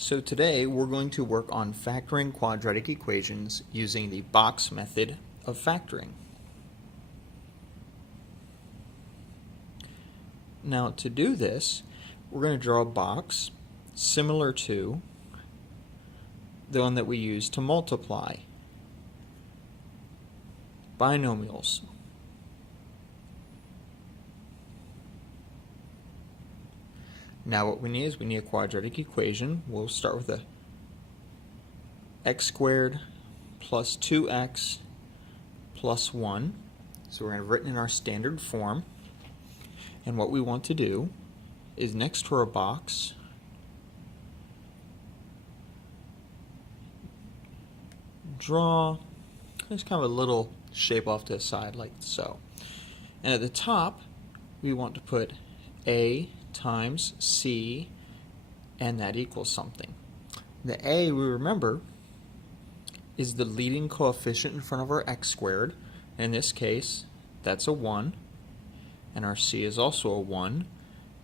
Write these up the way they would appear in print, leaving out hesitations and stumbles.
So today we're going to work on factoring quadratic equations using the box method of factoring. Now to do this, we're going to draw a box similar to the one that we use to multiply binomials. Now what we need is a quadratic equation. We'll start with a x squared plus 2x plus 1. So we're going to have written in our standard form. And what we want to do is next to our box, draw just kind of a little shape off to the side like so. And at the top, we want to put a times c, and that equals something. The a, we remember, is the leading coefficient in front of our x squared. In this case, that's a 1. And our c is also a 1.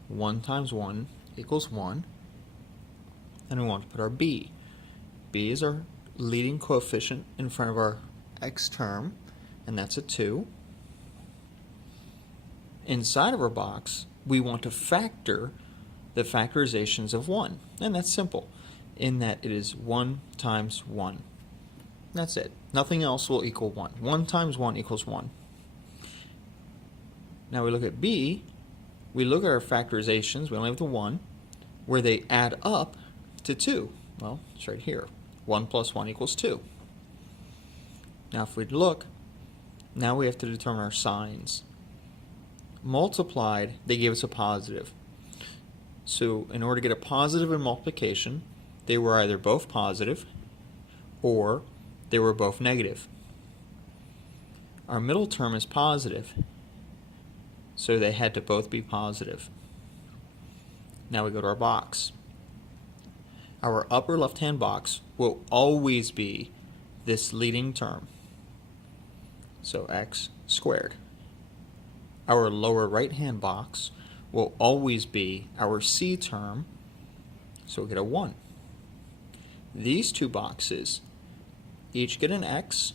1 times 1 equals 1. And we want to put our b. b is our leading coefficient in front of our x term, and that's a 2. Inside of our box, we want to factor the factorizations of 1. And that's simple, in that it is 1 times 1. That's it. Nothing else will equal 1. 1 times 1 equals 1. Now we look at b, we look at our factorizations, we only have the 1, where they add up to 2. Well, it's right here. 1 plus 1 equals 2. Now if we look, now we have to determine our signs. Multiplied, they gave us a positive. So in order to get a positive in multiplication, they were either both positive or they were both negative. Our middle term is positive, so they had to both be positive. Now we go to our box. Our upper left-hand box will always be this leading term, so x squared. Our lower right-hand box will always be our c term, so we'll get a 1. These two boxes each get an x,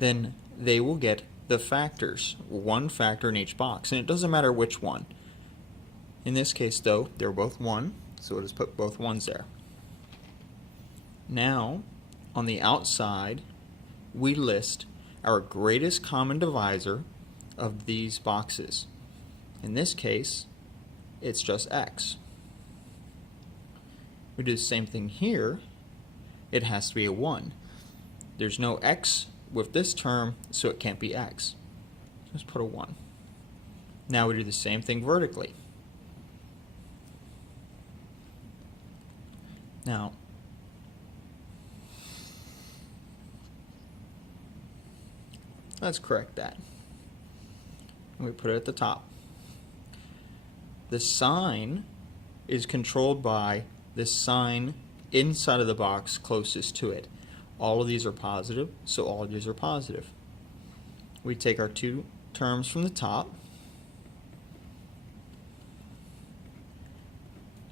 then they will get the factors, one factor in each box, and it doesn't matter which one. In this case, though, they're both 1, so we'll just put both 1s there. Now, on the outside, we list our greatest common divisor of these boxes. In this case, it's just x. We do the same thing here. It has to be a 1. There's no x with this term, so it can't be x. Just put a 1. Now we do the same thing vertically. Now, let's correct that. And we put it at the top. The sign is controlled by the sign inside of the box closest to it. All of these are positive, so all of these are positive. We take our two terms from the top,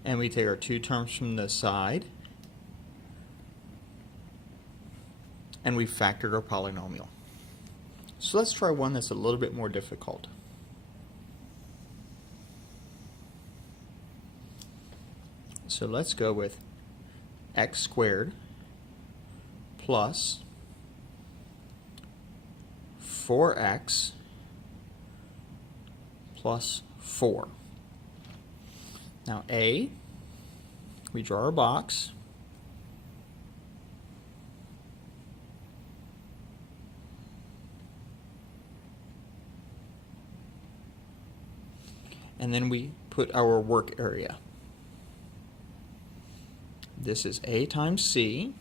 and we take our two terms from the side, and we factored our polynomial. So let's try one that's a little bit more difficult. So let's go with x squared plus 4x plus 4. Now A, we draw our box. And then we put our work area. This is a times c,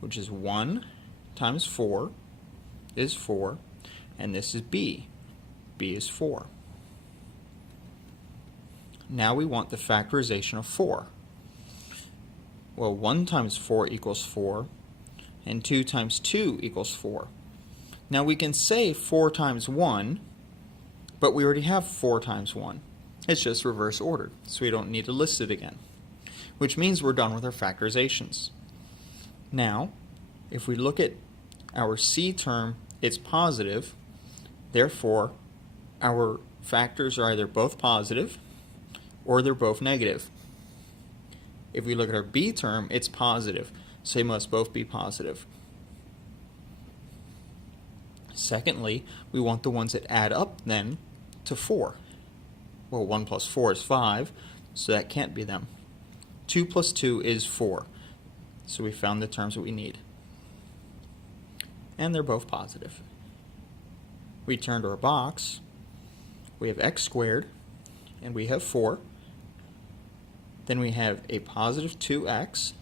which is 1 times 4 is 4, and this is b. b is 4. Now we want the factorization of 4. Well, 1 times 4 equals 4, and 2 times 2 equals 4. Now we can say 4 times 1, but we already have 4 times 1. It's just reverse ordered, so we don't need to list it again. which means we're done with our factorizations. Now, if we look at our C term, it's positive, therefore our factors are either both positive or they're both negative. If we look at our B term, it's positive, so they must both be positive. Secondly, we want the ones that add up then to 4. Well, 1 plus 4 is 5, so that can't be them. 2 plus 2 is 4, so we found the terms that we need. And they're both positive. We turn to our box. We have x squared, and we have 4. Then we have a positive 2x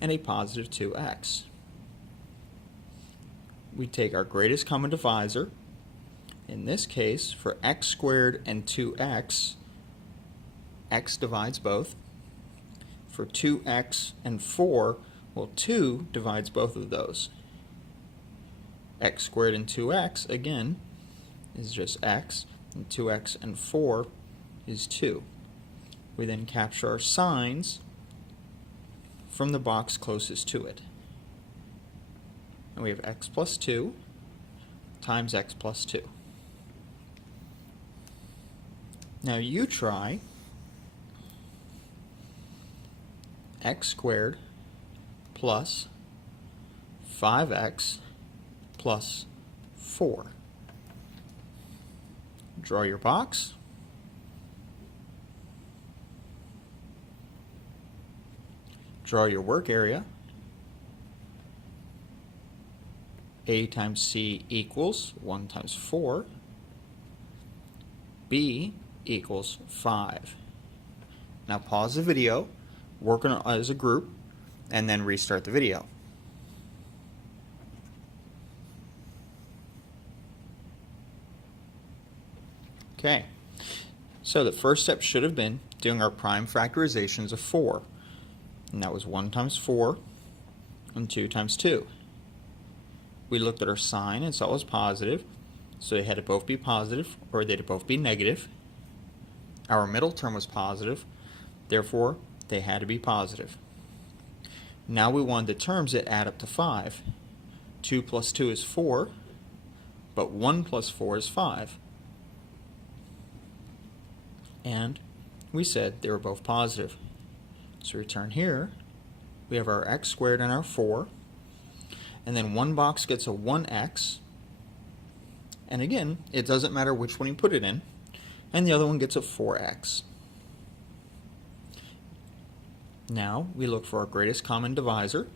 and a positive 2x. We take our greatest common divisor. In this case, for x squared and 2x, x divides both. For 2x and 4, well, 2 divides both of those. X squared and 2x, again, is just x, and 2x and 4 is 2. We then capture our signs from the box closest to it. And we have x plus 2 times x plus 2. Now you try x squared plus 5x plus 4. Draw your box. Draw your work area. A times C equals 1 times 4. B equals 5. Now pause the video, work on it as a group, and then restart the video. Okay, so the first step should have been doing our prime factorizations of 4. And that was 1 times 4 and 2 times 2. We looked at our sign and saw it was positive, so they had to both be positive or they had to both be negative. Our middle term was positive, therefore they had to be positive. Now we wanted the terms that add up to 5. 2 plus 2 is 4, but 1 plus 4 is 5. And we said they were both positive. So return here, we have our x squared and our 4, and then one box gets a 1x, and again, it doesn't matter which one you put it in, and the other one gets a 4x. Now we look for our greatest common divisor,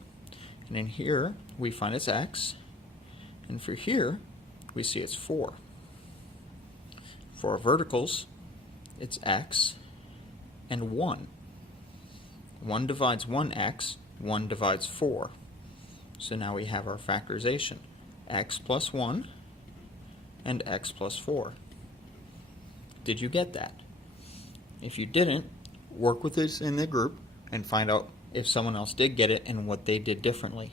and in here we find it's x, and for here we see it's 4. For our verticals, it's x and 1. 1 divides 1x, 1 divides 4. So now we have our factorization, x plus 1 and x plus 4. Did you get that? If you didn't, work with this in the group and find out if someone else did get it and what they did differently.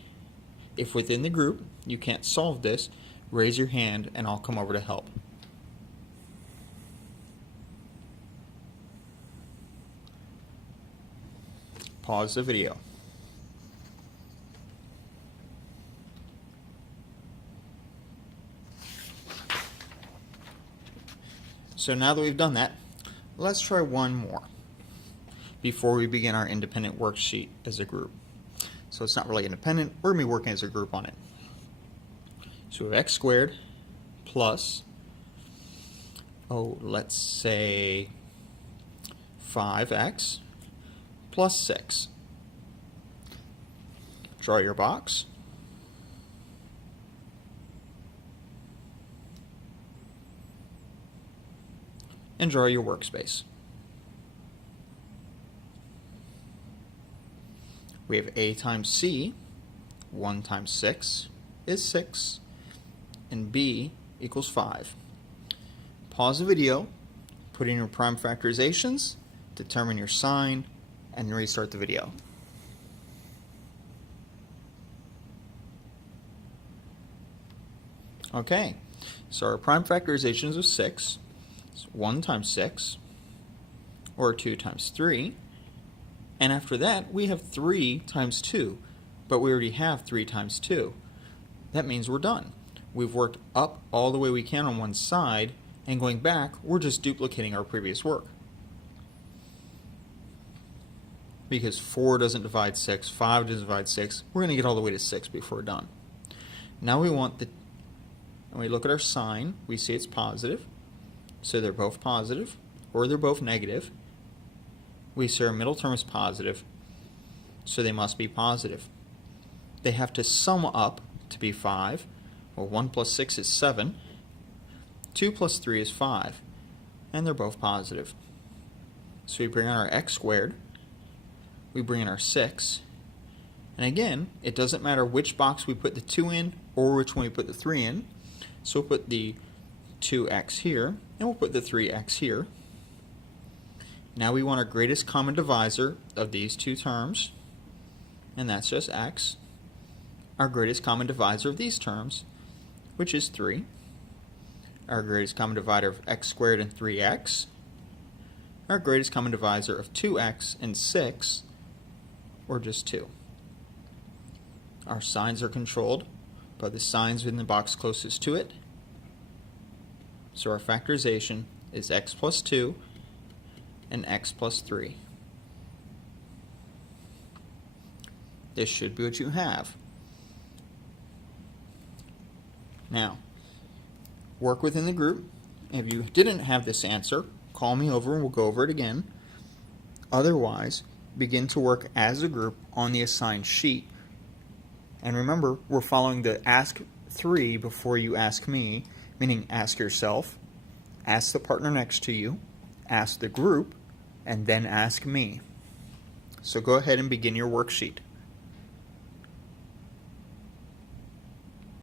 If within the group you can't solve this, raise your hand and I'll come over to help. Pause the video. So now that we've done that, let's try one more before we begin our independent worksheet as a group. So it's not really independent, we're going to be working as a group on it. So we have x squared plus, let's say 5x plus 6. Draw your box. And draw your workspace. We have a times c, 1 times 6 is 6, and b equals 5. Pause the video, put in your prime factorizations, determine your sign, and restart the video. Okay, so our prime factorizations of 6 is 1 times 6, or 2 times 3, And after that, we have 3 times 2, but we already have 3 times 2. That means we're done. We've worked up all the way we can on one side, and going back, we're just duplicating our previous work. Because 4 doesn't divide 6, 5 doesn't divide 6, we're going to get all the way to 6 before we're done. Now we want when we look at our sign, we see it's positive, so they're both positive, or they're both negative. We see our middle term is positive, so they must be positive. They have to sum up to be 5. Well, 1 plus 6 is 7. 2 plus 3 is 5. And they're both positive. So we bring in our x squared. We bring in our 6. And again, it doesn't matter which box we put the 2 in or which one we put the 3 in. So we'll put the 2x here, and we'll put the 3x here. Now we want our greatest common divisor of these two terms, and that's just x. Our greatest common divisor of these terms, which is 3. Our greatest common divisor of x squared and 3x. Our greatest common divisor of 2x and 6, or just 2. Our signs are controlled by the signs in the box closest to it. So our factorization is x plus 2 and x plus 3. This should be what you have. Now, work within the group. If you didn't have this answer, call me over and we'll go over it again. Otherwise, begin to work as a group on the assigned sheet. And remember, we're following the ask 3 before you ask me, meaning ask yourself, ask the partner next to you, ask the group, and then ask me. So go ahead and begin your worksheet.